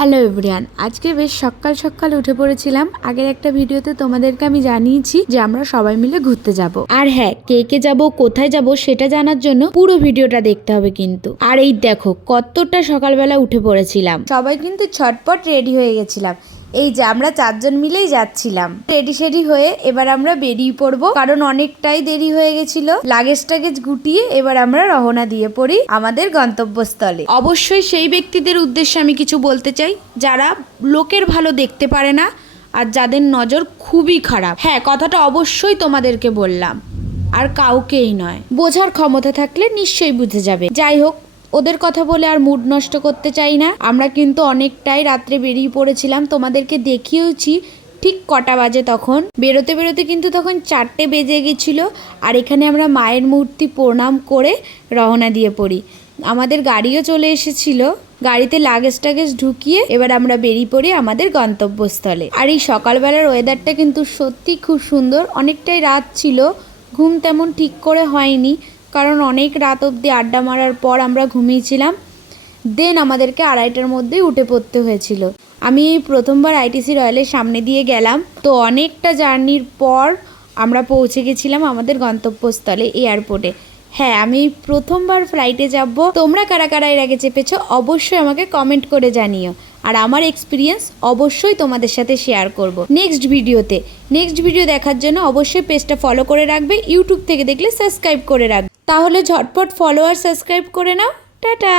Hello everyone, আজকে বেশ সকাল সকাল উঠে পড়েছিলাম। আগের একটা ভিডিওতে তোমাদেরকে আমি জানিয়েছি যে আমরা সবাই মিলে ঘুরতে যাব। আর হ্যাঁ, কে কে যাব, কোথায় যাব সেটা জানার জন্য পুরো ভিডিওটা দেখতে হবে কিন্তু। আর এই দেখো কতটা সকালবেলা উঠে পড়েছিলাম, সবাই কিন্তু ছটপট রেডি হয়ে গেছিলাম। এই যে আমরা 4 জন মিলেই যাচ্ছিলাম। রেডি সেডি হয়ে এবার আমরা বেরিয়ে পড়বো, কারণ অনেকটাই দেরি হয়ে গেছিল। লাগেজ টাগেজ গুটিয়ে এবার আমরা রওনা দিয়ে পড়ি আমাদের গন্তব্যস্থলে। অবশ্যই সেই ব্যক্তিদের উদ্দেশ্যে আমি কিছু বলতে চাই যারা লোকের ভালো দেখতে পারে না আর যাদের নজর খুবই খারাপ। হ্যাঁ, কথাটা অবশ্যই তোমাদেরকে বললাম, আর কাউকেই নয়। বোঝার ক্ষমতা থাকলে নিশ্চয়ই বুঝে যাবে। যাই হোক, ওদের কথা বলে আর মুড নষ্ট করতে চাই না। আমরা কিন্তু অনেকটাই রাত্রে বেরিয়ে পড়েছিলাম, তোমাদেরকে দেখিয়েওছি ঠিক কটা বাজে। তখন বেরোতে বেরোতে কিন্তু তখন 4টে বেজে গেছিলো। আর এখানে আমরা মায়ের মূর্তি প্রণাম করে রওনা দিয়ে পড়ি। আমাদের গাড়িও চলে এসেছিল, গাড়িতে লাগেজ টাগেজ ঢুকিয়ে এবার আমরা বেরিয়ে পড়ি আমাদের গন্তব্যস্থলে। আর এই সকালবেলার ওয়েদারটা কিন্তু সত্যি খুব সুন্দর। অনেকটাই রাত ছিল, ঘুম তেমন ঠিক করে হয়নি, কারণ অনেক রাত অবধি আড্ডা মারার পর আমরা ঘুমিয়েছিলাম। দেন আমাদেরকে 2:30টার মধ্যেই উঠে পড়তে হয়েছিল। আমি এই প্রথমবার আইটিসি রয়্যালের সামনে দিয়ে গেলাম, তো অনেকটা জার্নির পর আমরা পৌঁছে গেছিলাম আমাদের গন্তব্যস্থলে এয়ারপোর্টে। হ্যাঁ, আমি প্রথমবার ফ্লাইটে যাব। তোমরা কারা কারা এর আগে চেপেছো অবশ্যই আমাকে কমেন্ট করে জানিও, আর আমার এক্সপিরিয়েন্স অবশ্যই তোমাদের সাথে শেয়ার করব নেক্সট ভিডিওতে। নেক্সট ভিডিও দেখার জন্য অবশ্যই পেজটা ফলো করে রাখবে। ইউটিউব থেকে দেখলে সাবস্ক্রাইব করে রাখবে। তাহলে ঝটপট ফলো আর সাবস্ক্রাইব করে নাও। টাটা।